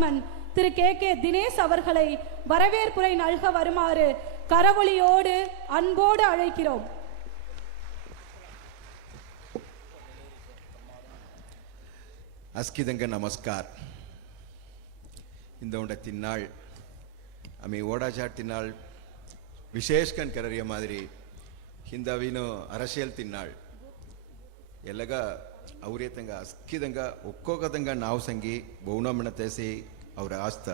Chairman திரு K Dinesh அவர்களை வரவேற்புரை நல்க வருமாறு கரவொலியோடு அன்போடு அழைக்கிறோம். अस्किदंग नमस्कार. इंदोंड तिन्नाळ आम्ही ओडाचाट तिन्नाळ विशेषकन कररिया मादिरी हिंदवीनो अरशियल तिन्नाळ ಎಲ್ಲಗ ಅವ್ರೇತಂಗ ಅಸ್ಕಿದಂಗ ಒಕ್ಕೋಗದಂಗ ನಾವು ಸಂಗಿ ಬೌನಮಣ ತೇಸಿ ಅವರ ಆಸ್ತ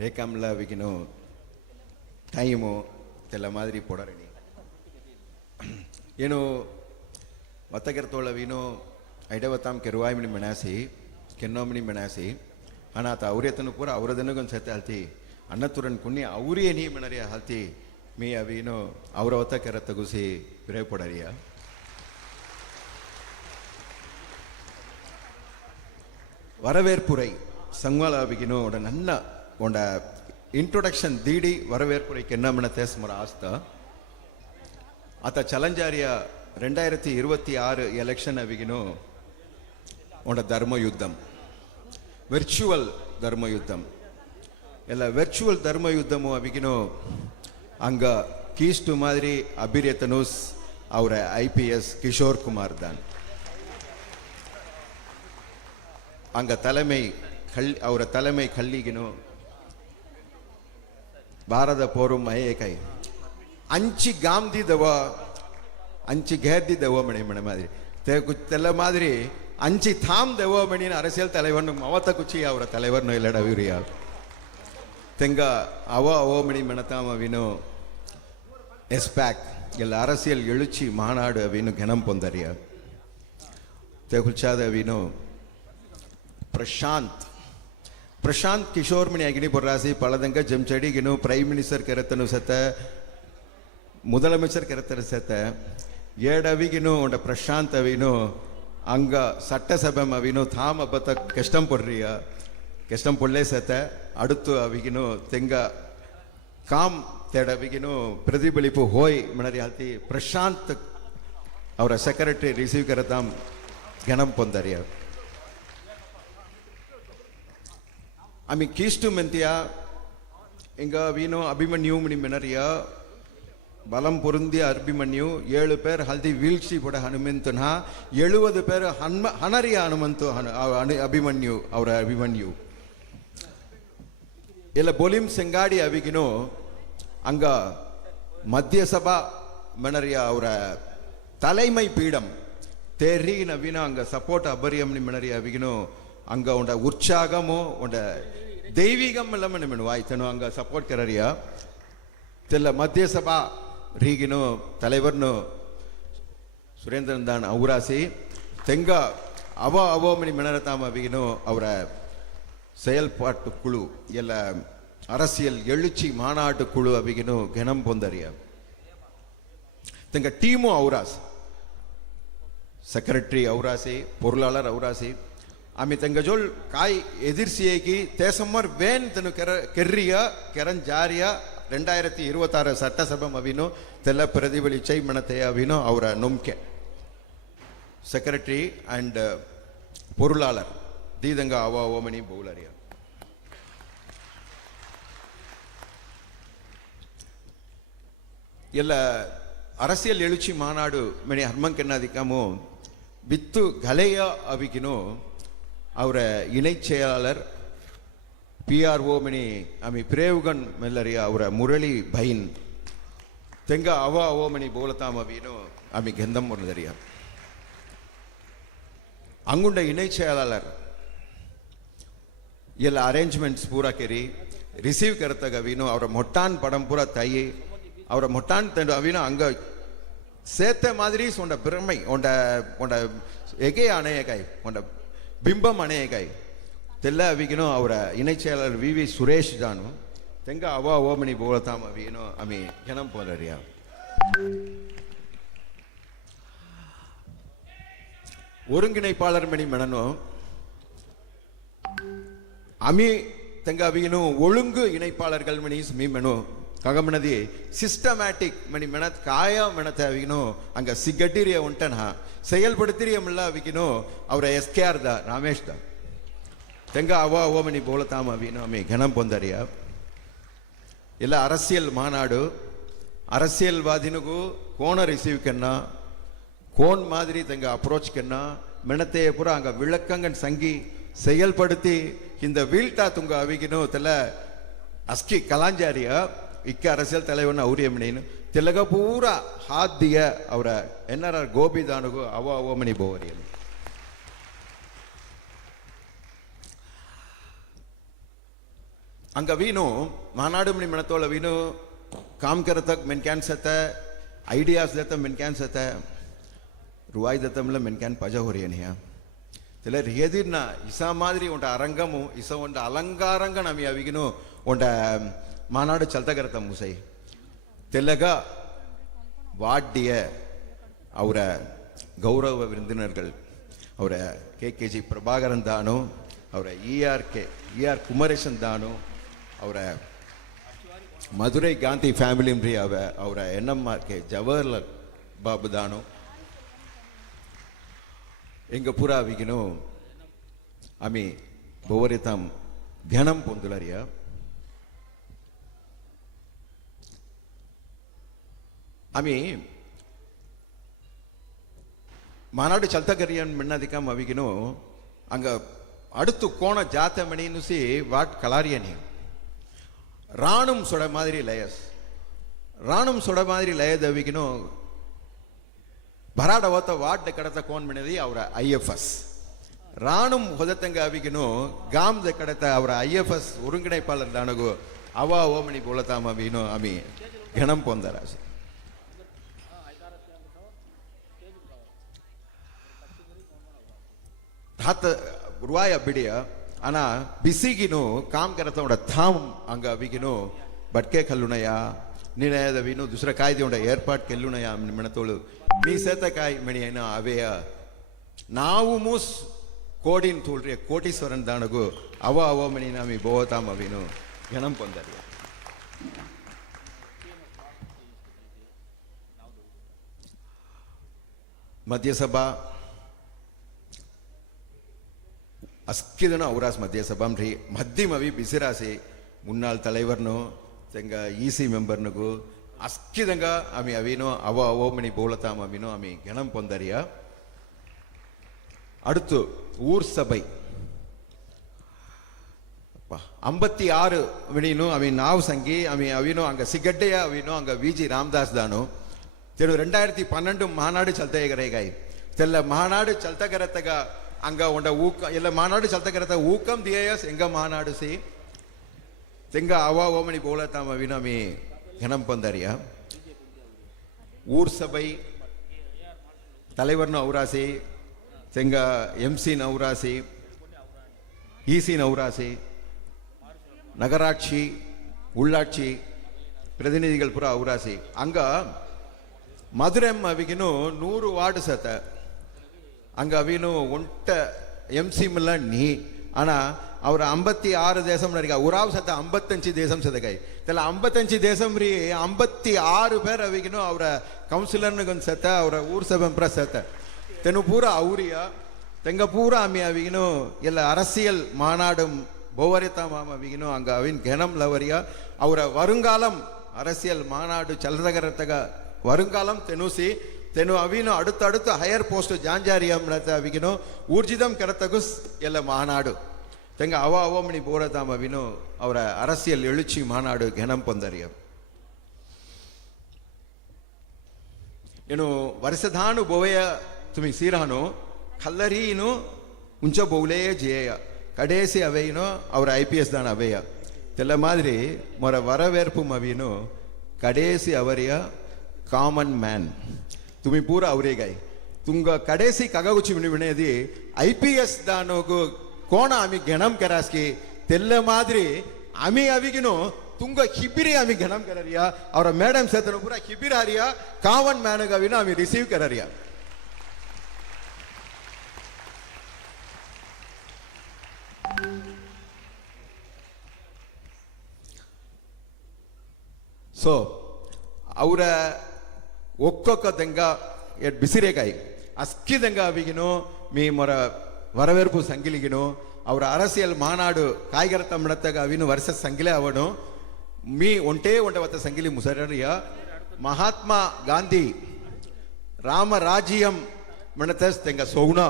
ರೇಖಾಮ್ಲ ವಿಗಿನೋ ಟೈಮು ತೆಲ್ಲ ಮಾದರಿ ಪೊಡರಣಿ ಏನು ಮತ್ತಗೆರ್ತೋಳ ವಿನೋ ಐಡವತಾಮ್ ಕೆರುವಾಯ್ಮಣಿ ಮೆಣಾಸಿ ಕೆನ್ನೋಮಣಿ ಮೆಣಾಸಿ ಅನಾಥ ಅವ್ರೇತನು ಪೂರ ಅವರದನ್ನಗೊಂದು ಸತೆ ಹಲ್ತಿ ಅನ್ನತುರನ್ ಕುಣ್ಣಿ ಅವ್ರೇ ನೀ ಮೆಣರಿಯ ಹಲ್ತಿ ಮೀ ಅವಿನೋ ಅವರ ಹೊತ್ತ ಕೆರ ತಗುಸಿ ವಿರೇ ಪೊಡರಿಯ வரவேற்புரை ಸಂವಾಲಾವಿಗಿನೋ ಒಡ ನನ್ನ ಒಂಡ ಇಂಟ್ರೊಡಕ್ಷನ್ ದೀಡಿ வரவேற்புரைக்கு என்ன மன தேசமர ஆஸ்தா ಆತ ಚಲಂಜಾರಿಯ 2026 ಎಲೆಕ್ಷನ್ ಅವಿಗಿನೋ ಒಂಡ ಧರ್ಮಯುದ್ಧಂ ವರ್ಚುವಲ್ ಧರ್ಮಯುದ್ಧಂ ಎಲ್ಲ ವರ್ಚುವಲ್ ಧರ್ಮಯುದ್ಧಮು ಅವಿಗಿನೋ ಅಂಗ ಕೀಸ್ಟು ಮಾದರಿ ಅಭಿರೇತನೂಸ್ ಅವರ IPS ಕಿಶೋರ್ ಕುಮಾರ್ ದಾನ್ அங்க தலைமை அவர தலைமை கல்லிகினோ பாரத போரும் மயேகை ಅಂಚಿ ಗಾಮ್ದಿ ದವ ಅಂಚಿ ಘೇರ್ದಿ ದವ ಮಣಿ ಮಣ ಮಾದಿರಿ ತೆಲ್ಲ ಮಾದಿರಿ ಅಂಚಿ ಥಾಮ್ ದವ ಮಣಿನ அரசியல் தலைவர்னு மவத்த குச்சி அவர தலைவர்னு இல்லட ವಿರಿಯ ತೆಂಗ அவ மணி மணತಾಮ ವಿನೋ ಎಸ್ಪ್ಯಾಕ್ ಎಲ್ಲ அரசியல் எழுச்சி மாநாடு ವಿನು ಘನಂ ಪೊಂದರಿಯ ತೆಗುಲ್ಚಾದ ವಿನೋ ಪ್ರಶಾಂತ್ ಕಿಶೋರ್ ಮಣಿ ಅಗಿನಿ ಬೊರ್ರಾಸಿ ಪಳದಂಗ ಜಂಚಡಿಗಿನು ಪ್ರೈಮ್ ಮಿನಿಸ್ಟರ್ ಕೆರೆತನು ಸತ முதலமைச்சர் ಕೆರೆತನ ಸತ ಏಡವಿಗಿನು ಉಂಡ ಪ್ರಶಾಂತ್ ಅವಿನು ಅಂಗ சட்டசபை ಅವಿನು தாம் அப்பத்த கஷ்டம் பொறிய கஷ்டம் பொல்லே ಸತ அடுத்து ಅವಿಗಿನು ತೆಂಗ ಕಾಮ್ ತೆಡವಿಗಿನು ಪ್ರತಿಫಲಿಪು ಹೋಯ್ ಮಣರಿ ಹಾಲ್ತಿ ಪ್ರಶಾಂತ್ ಅವರ ಸೆಕ್ರೆಟರಿ ರಿಸೀವ್ ಕರತಾಂ ಘನಂ ಪೊಂದರಿಯ आम्ही कीस्टू ಮೆಂತಿಯ ಇಂಗ ವೀನೋ ಅಭಿಮನ್ಯು ಮಣಿ ಮೆನರಿಯ ಬಲಂ ಪೊರುಂದಿಯ ಅಭಿಮನ್ಯು 7 பேர் ಹಲ್ದಿ ವೀಲ್ಕ್ಷಿ ಪಡ ಹನುಮಂತನ 70 பேர் ಹನರಿಯ ಹನುಮಂತು ಅಭಿಮನ್ಯು ಅವರ ಅಭಿಮನ್ಯು ಎಲ್ಲ ಬೋಲಿಂ ಸೆಂಗಾಡಿ ಅವಿಗಿನೋ ಅಂಗ ಮಧ್ಯಸಭಾ ಮೆನರಿಯ ಅವರ தலைமை பீடம் தேரி நவீன அங்க சப்போர்ட் அபரியம் மெனரிய அவிகினோ அங்க உண்ட உற்சாகமோ உண்ட தெய்வீகம் எல்லாம் மெனு வாய்த்தனோ அங்க சப்போர்ட் கரரியா தெல்ல மத்திய சபா ரீகினோ தலைவர்னோ சுரேந்திரன் தான் அவுராசி தெங்க அவ மணி மெனரதாம் அவிகினோ அவர செயல்பாட்டு குழு ಎಲ್ಲ அரசியல் எழுச்சி மாநாட்டு குழு அவிகினோ கனம் பொந்தரியா தெங்க டீமு அவுராஸ் செக்ரட்டரி அவுராசி பொருளாளர் அவுராசி आम्ही त्यांच्या जोल काय एदिर्सिये की तेसमर वेन तनु केर्रिया केरन जारिया 2026 சட்டசபை அவினோ தெல்ல பிரதிபலிச்சை மனத்தைய அவினோ அவர நொம்கே செக்ரட்டரி அண்ட் பொருளாளர் தீதங்க அவ ஓமணி பவுலரியா ಎಲ್ಲ அரசியல் எழுச்சி மாநாடு மெனி ஹர்மங்கென்னாதிக்காமோ வித்து கலைய அவிகினோ ಅವರ இணை செயலாளர் PRO மணி ஆமி பிரேவுகன் மெல்லரியா அவர முரளி பைன் தெங்க அவ மணி போலதாம வீனோ ஆமி கந்தம் முரளரியா அங்குண்ட இணை செயலாளர் ಎಲ್ಲ ಅರೇಂಜ್ಮೆಂಟ್ಸ್ ಪೂರ ಕೆರಿ ರಿಸೀವ್ ಕರತಗ ವೀನು ಅವರ ಮೊಟ್ಟಾನ್ ಪಡಂ ಪೂರ ತಾಯಿ ಅವರ ಮೊಟ್ಟಾನ್ ತಂಡು ಅವಿನ ಅಂಗ ಸೇತೆ ಮಾದರಿ ಸೊಂಡ பிரமை ஒண்ட ஒண்ட எகே அணையகாய் ஒண்ட பிம்பம் அணையகாய் தெல்ல அவிகினோ ಅವರ இணை செயலாளர் VV சுரேஷ் ஜானு தெங்க அவ ஓமணி போலதாம் அவினோ அமி கனம் போலரியா ஒருங்கிணைப்பாளர் மணி மெனனோ அமி தெங்க அவிகினோ ஒழுங்கு இணைப்பாளர்கள் மணி மீ மெனோ ககமனதி சிஸ்டமேட்டிக் மணி மெனத் காய மெனத்த அவிகினோ அங்க சிகட்டிரிய உண்டன செயல்படுத்திரியமில்ல அவிகினோ அவರ SKR ದ ರಾಮೇಶ್ ದ ತೆಂಗ ಅವ ಓಮನಿ ಬೋಲತಾಮ ಅವಿನೋ ಮೀ ಘನಂ ಪೊಂದರಿಯ ಇಲ್ಲ அரசியல் மாநாடு அரசியல்வாதினுಗೂ கோண ரிசீவ் கண்ணா கோன் மாதிரி தங்க அப்ரோச் கண்ணா மெனத்தைய புற அங்க விளக்கங்கன் சங்கி செயல்படுத்தி இந்த வீழ்த்தா துங்க அவிகினோ தெல அஸ்கி கலாஞ்சாரிய இக்க அரசியல் தலைவன் ಔರಿಯಮಣಿನು ತೆಲಗ ಪೂರ ಹಾದ್ದಿಯ ಅವರ ಎನ್ನರ ಗೋಬಿದಾನುಗೂ ಅವ ಅವಮನಿ ಬೋವರಿಯಲು अंग वीनु मानाडु मनी मनतोल वीनु काम करतक मेनक्यान सत आइडियाज देता मेनक्यान सत रुवाई देता मतलब मेनक्यान पजा हो रही है तेल रियदिर ना इसा मादरी उन्टा अरंगमु इसा उन्टा अलंगारंग नमी अविगिनु उन्टा मानाडु चलता करता मुसई तेलगा वाड्डिय ಅವರ ಗೌರವ ವಿರುದಿನர்கள் ಅವರ ಕೆಕೆಜಿ ಪ್ರಭಾಕರನ್ ದಾನು ಅವರ ಇಆರ್ ಕುಮಾರೇಶನ್ ದಾನು ಅವರ ಮಧುರೈ ಗಾಂಧಿ ಫ್ಯಾಮಿಲಿ ಮ್ರಿ ಅವರ ಎನ್ಎಂಆರ್ ಕೆ ಜವಾಹರ್ಲಾಲ್ ಬಾಬು ದಾನು எங்க புறாவிகினோ அமி போவரிதம் கணம் பொந்துலரியா அமி மாநாடு சல்தகரியன் மின்னதிகம் அவிகினோ அங்க அடுத்து கோண ஜாத்த மணினுசி வாட் கலாரியனி ராணும் சொட மாதிரி லயஸ் ராணும் சொட மாதிரி லயத அவிகினோ ಬರಾಡವತ ವಾಡ್ ಕಡತ ಕೋನ್ ಮಿಣದಿ ಅವರ ಐಎಫ್ಎಸ್ ರಾಣುಂ ಹೊದತಂಗ ಅವಿಗಿನೋ ಗಾಮ್ದ ಕಡತ ಅವರ ಐಎಫ್ಎಸ್ ಒರುಂಗணைப்பாளர் ದಾನಗು ಅವ ಓಮನಿ ಬೋಲತಾಮ ವಿನೋ ಅಮಿ ಗಣಂ ಪೊಂದರಾಜ್ हाथ रुवाया बिडिया आना बिसिगिनो काम करता उड़ा थाम अंग अविगिनो बटके खल्लुनया निर्णयद विनो दूसरा कायदे उड़ा एयरपार्ट केल्लुनया मिणतोळु मी सेता काय मणियना अवेय नावु मूस कोडिन तोळ्रे कोटीश्वरन दानगु अव अव मणिना मी बोवताम अविनो गणं पोंदरिया मध्यसभा அஸ்கிதன ஔராஸ் மத்திய சபாம் ரீ மத்திமவி பிசிராசி முன்னாள் தலைவர்னோ தெங்க ஈசி மெம்பர்னுகு அஸ்கிதங்க அமி அவினோ அவ அவமணி போலதாம் அமினோ அமி கணம் பொந்தரியா அடுத்து ஊர் சபை 56 வினினு அமி நாவ் சங்கி அமி அவினோ அங்க சிகட்டையா அவினோ அங்க விஜி ராமதாஸ் தானோ தெரு 2012 மாநாடு சல்தேகரைகாய் தெல்ல மாநாடு சல்தகரத்தக अंग उंड ऊक मानाडु चलता ऊकम दियस एंग मानाडु सी तेंग अवा ओमनी बोलताम अविनो मी घनम पंदरिया ऊर सभை தலைவர்னு ஔராசி தெங்க எம்சி நௌராசி ஈசி நௌராசி நகராட்சி உள்ளாட்சி பிரதிநிதிகள் புற ஔராசி அங்க மதுரம் அவிகினு 100 வார்டு சத்த அங்க அவினு ஒன்ட்ட எம்சி மில்ல நீ ஆனா அவர் 56 தேசம் இருக்கா உராவ் சத்த 55 தேசம் சதகை தெல 55 தேசம் ರೀ 56 பேர் அவிகினு அவர கவுன்சிலர்னு சத்த அவர ஊர் சபை பிரசத்த தெனு பூரா ஔரியா தெங்க பூரா அமி அவிகினு ಎಲ್ಲ அரசியல் மாநாடும் போவரிதா மாம அவிகினு அங்க அவின் கணம் லவரியா அவர வருங்காலம் அரசியல் மாநாடு ಚಲದಗರತಗ வருங்காலம் தெனுசி तेनु अवीनो அடுத்து ஹையர் போஸ்ட் ஜாஞ்சாரியம் நத்த அவிகினோ ஊர்ஜிதம் கரத்தகுஸ் ಎಲ್ಲ மாநாடு தெங்க அவ அவமணி போரதாம் அவினோ அவர அரசியல் எழுச்சி மாநாடு கணம் பொந்தரியம் ಏನು ವರ್ಷಧಾನು ಬೋವೆಯ ತುಮಿ ಸೀರಾನು ಕಲ್ಲರೀನು ಉಂಚ ಬೋಲೆ ಜೇಯ ಕಡೇಸಿ ಅವೇನೋ ಅವರ ಐಪಿಎಸ್ ದಾನ ಅವೇಯ ತೆಲ್ಲ ಮಾದರಿ ಮೊರ ವರವೇರ್ಪು ಮವೀನು ಕಡೇಸಿ ಅವರಿಯ ಕಾಮನ್ ಮ್ಯಾನ್ तुम्ही पूरा आवरेगाय तुंग कडेसी कगागुची विनेदी IPS दानोगु कोण आम्ही गणम करासकी तेल्ल मादरी आम्ही अविगिनो तुंग हिबिरी आम्ही गणम कररिया और मैडम सेतनो पूरा हिबिर हरिया कावन मैनगा विना आम्ही रिसीव कररिया सो ಅವರ ಒಕ್ಕೊಕ್ಕ ದೆಂಗ ಬಿಸಿರೇಕಾಯಿ ಅಸ್ಕಿ ದೆಂಗ ಅವಿಗಿನೋ ಮೀ ಮೊರ ವರವೇರ್ಪು ಸಂಗಿಲಿಗಿನೋ ಅವರ அரசியல் மாநாடு ಕಾಯ್ಗರ ತಮ್ಮಡತ್ತಾಗ ಅವಿನ ವರ್ಷ ಸಂಗಿಲೆ ಅವನು ಮೀ ಒಂಟೇ ಒಂಟವತ್ತ ಸಂಗಿಲಿ ಮುಸರರಿಯ ಮಹಾತ್ಮ ಗಾಂಧಿ ರಾಮರಾಜ್ಯಂ ಮಣತಸ್ ತೆಂಗ ಸೌಣ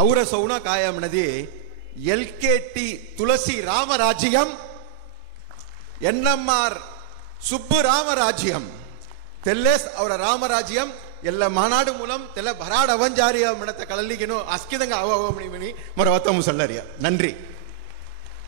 ಅವರ ಸೌಣ ಕಾಯ ಮಣದಿ LKT ತುಳಸಿ ರಾಮರಾಜ್ಯಂ NMR ಸುಬ್ಬು ರಾಮರಾಜ್ಯಂ ತೆಲ್ಲೆಸ್ ಅವರ ರಾಮರಾಜ್ಯಂ ಎಲ್ಲ ಮಾನಾಡು ಮೂಲಂ ತೆಲ್ಲ ಭರಾಡ್ ಅವಂಜಾರಿಯ ಮಣತ ಕಳಲಿಗೇನು ಅಸ್ಕಿದಂಗ ಅವ ಮಣಿ ಮರ ಹೊತ್ತ ಮುಸಳ್ಳರಿಯ ನನ್ರಿ